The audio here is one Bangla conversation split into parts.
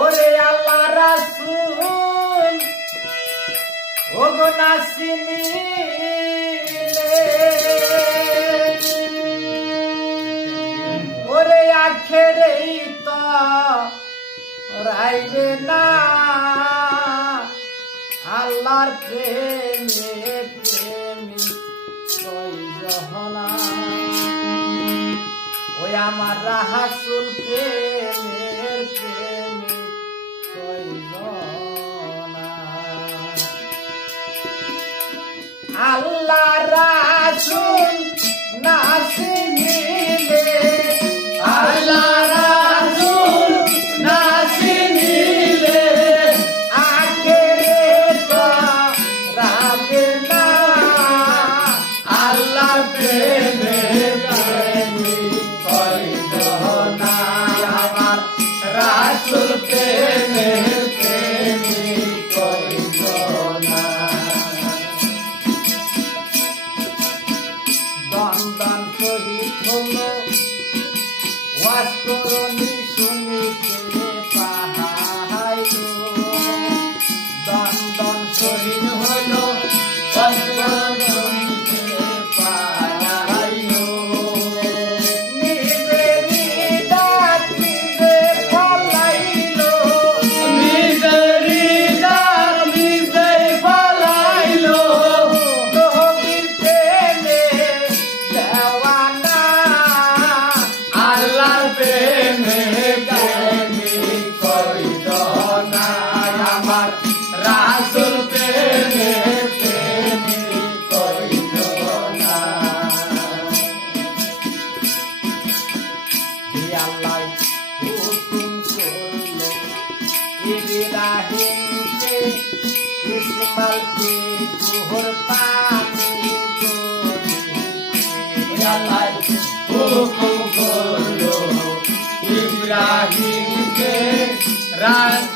ওরে আল্লাহ রাসূল ও গো নাসিনী ওরে আখেরে তো রাইবে না, আল্লাহর প্রেমে প্রেমী কই জহনা। ওই আমার রাহাসুল আল্লাহ রাসুল নাসিনিলে আল্লাহ রাসুল নাসিনিলে আখেরে তো রাবে না আল্লাহ প্রেমে রাসুল প্রেমী। আল্লাহ হুকুম করল ইব্রাহিমকে ইসমাইলকে কুহর পানি আল্লাহ হুকুম করল ইব্রাহিমকে রাজমাকে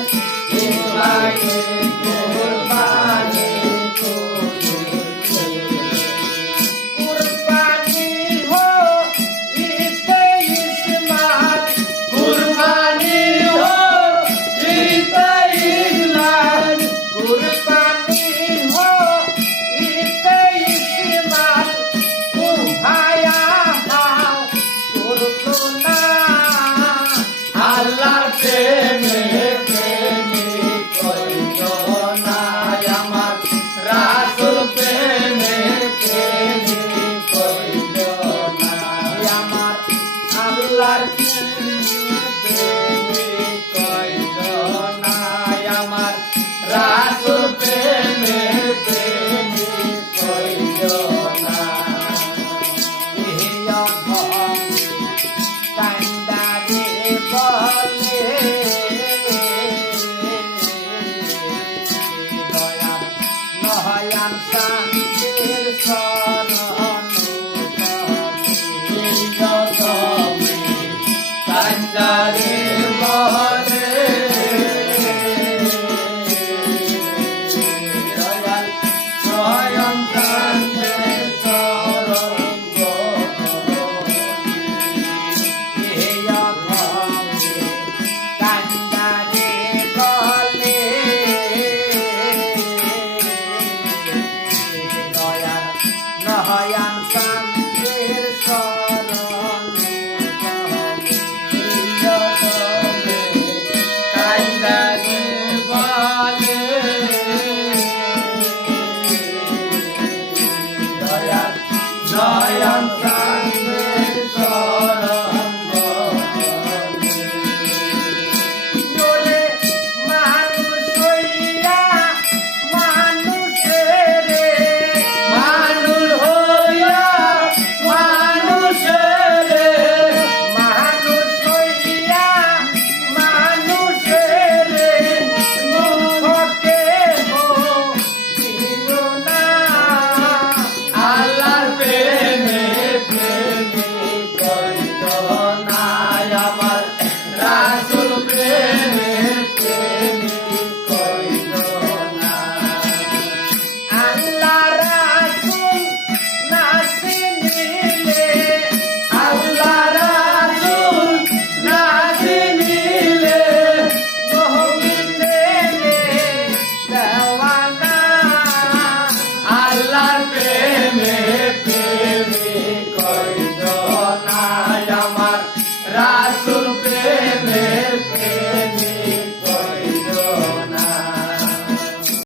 I get a car.